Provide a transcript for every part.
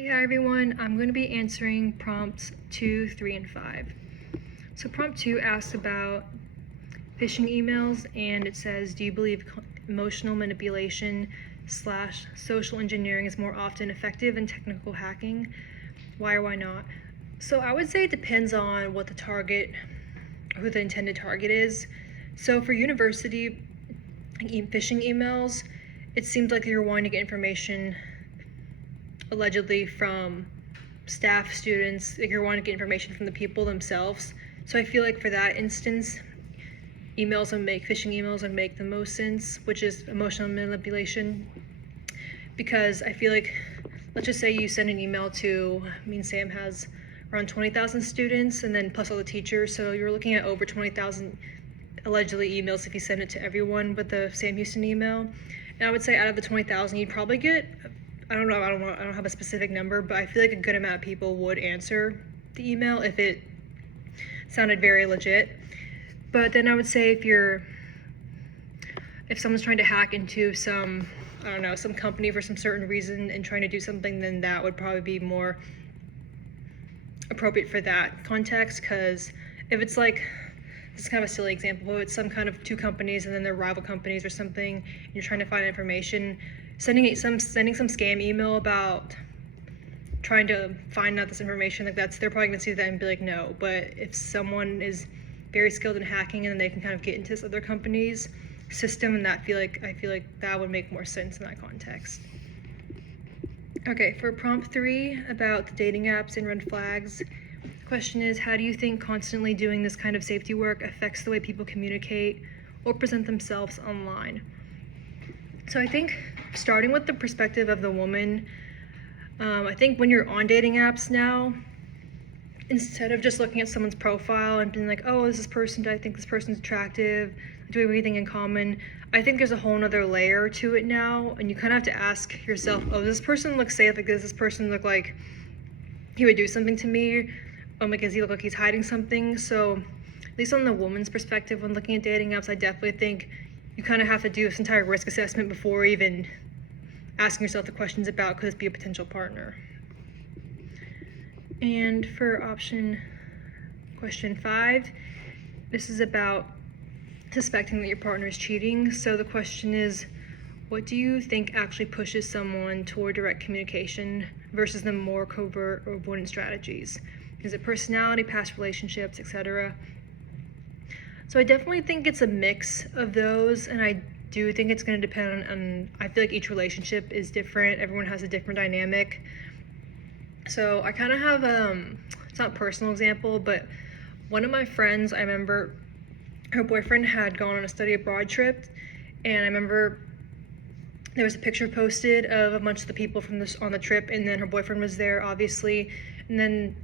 Hey everyone, I'm going to be answering prompts 2, 3, and 5. So prompt 2 asks about phishing emails, and it says, do you believe emotional manipulation / social engineering is more often effective than technical hacking? Why or why not? So I would say it depends on what the target, who the intended target is. So for university phishing emails, it seems like you're wanting to get information allegedly from staff, students, like you're wanting to get information from the people themselves. So I feel like for that instance, phishing emails would make the most sense, which is emotional manipulation. Because I feel like, let's just say you send an email to, Sam has around 20,000 students and then plus all the teachers, so you're looking at over 20,000 allegedly emails if you send it to everyone with the Sam Houston email. And I would say out of the 20,000, you'd probably get, I don't have a specific number, but I feel like a good amount of people would answer the email if it sounded very legit. But then I would say if someone's trying to hack into some company for some certain reason and trying to do something, then that would probably be more appropriate for that context. Because if it's like, this is kind of a silly example, but it's some kind of two companies and then they're rival companies or something, and you're trying to find information, sending some scam email about trying to find out this information, like they're probably gonna see that and be like, no. But if someone is very skilled in hacking and they can kind of get into this other company's system, and I feel like that would make more sense in that context. Okay, for prompt 3 about the dating apps and red flags, the question is, how do you think constantly doing this kind of safety work affects the way people communicate or present themselves online? So I think starting with the perspective of the woman, I think when you're on dating apps now, instead of just looking at someone's profile and being like, oh, is this person, do I think this person's attractive? Do we have anything in common? I think there's a whole nother layer to it now, and you kind of have to ask yourself, oh, does this person look safe? Like, does this person look like he would do something to me? Like, does he look like he's hiding something? So, at least on the woman's perspective, when looking at dating apps, I definitely think you kind of have to do this entire risk assessment before even asking yourself the questions about, could this be a potential partner? And for question 5, this is about suspecting that your partner is cheating. So the question is, what do you think actually pushes someone toward direct communication versus the more covert or avoidance strategies? Is it personality, past relationships, etc.? So I definitely think it's a mix of those, and I do think it's going to depend on, I feel like each relationship is different. Everyone has a different dynamic. So I kind of have, it's not a personal example, but one of my friends, I remember her boyfriend had gone on a study abroad trip, and I remember there was a picture posted of a bunch of the people on the trip, and then her boyfriend was there, obviously, and then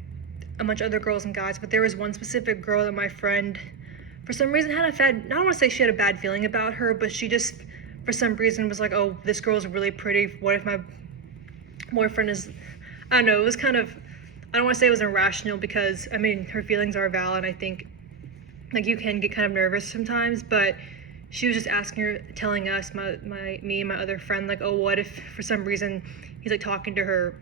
a bunch of other girls and guys, but there was one specific girl that my friend, for some reason, I don't want to say she had a bad feeling about her, but she just, for some reason, was like, oh, this girl's really pretty, what if my boyfriend is, I don't know, it was kind of, I don't want to say it was irrational, because, her feelings are valid. I think, like, you can get kind of nervous sometimes, but she was just telling us, me and my other friend, like, oh, what if for some reason he's like talking to her,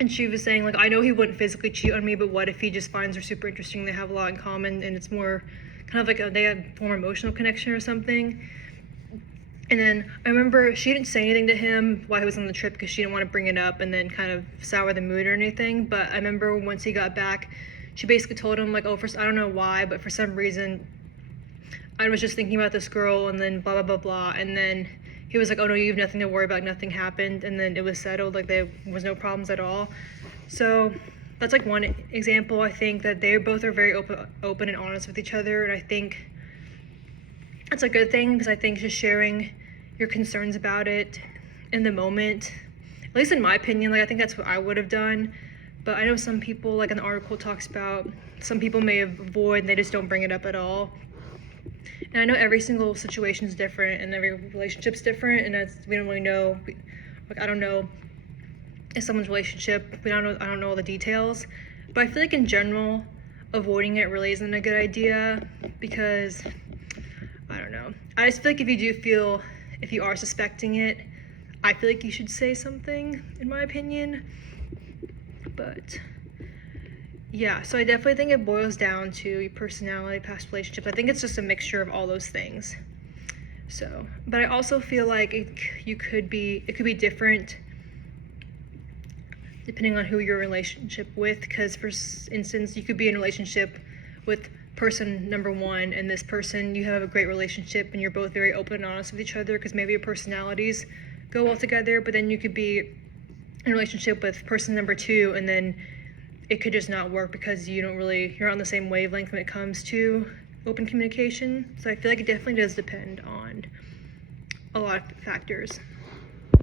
and she was saying, like, I know he wouldn't physically cheat on me, but what if he just finds her super interesting, they have a lot in common, and it's more kind of like they have more emotional connection or something. And then I remember she didn't say anything to him while he was on the trip because she didn't want to bring it up and then kind of sour the mood or anything. But I remember once he got back, she basically told him, like, oh, I don't know why, but for some reason, I was just thinking about this girl, and then blah, blah, blah, blah. And then he was like, oh, no, you have nothing to worry about, nothing happened. And then it was settled, like there was no problems at all. So that's like one example. I think that they both are very open and honest with each other. And I think that's a good thing, because I think just sharing your concerns about it in the moment, at least in my opinion, like I think that's what I would have done. But I know some people, like an article talks about, some people may avoid and they just don't bring it up at all. And I know every single situation is different and every relationship's different, and we don't really know, like I don't know if someone's relationship, I don't know all the details, but I feel like in general, avoiding it really isn't a good idea, because I don't know. I just feel like if you are suspecting it, I feel like you should say something, in my opinion. But yeah, so I definitely think it boils down to your personality, past relationships. I think it's just a mixture of all those things. So, but I also feel like it could be different depending on who you're in a relationship with, because for instance, you could be in a relationship with person number one, and this person, you have a great relationship and you're both very open and honest with each other because maybe your personalities go well together. But then you could be in a relationship with person number two, and then it could just not work because you're on the same wavelength when it comes to open communication. So I feel like it definitely does depend on a lot of factors.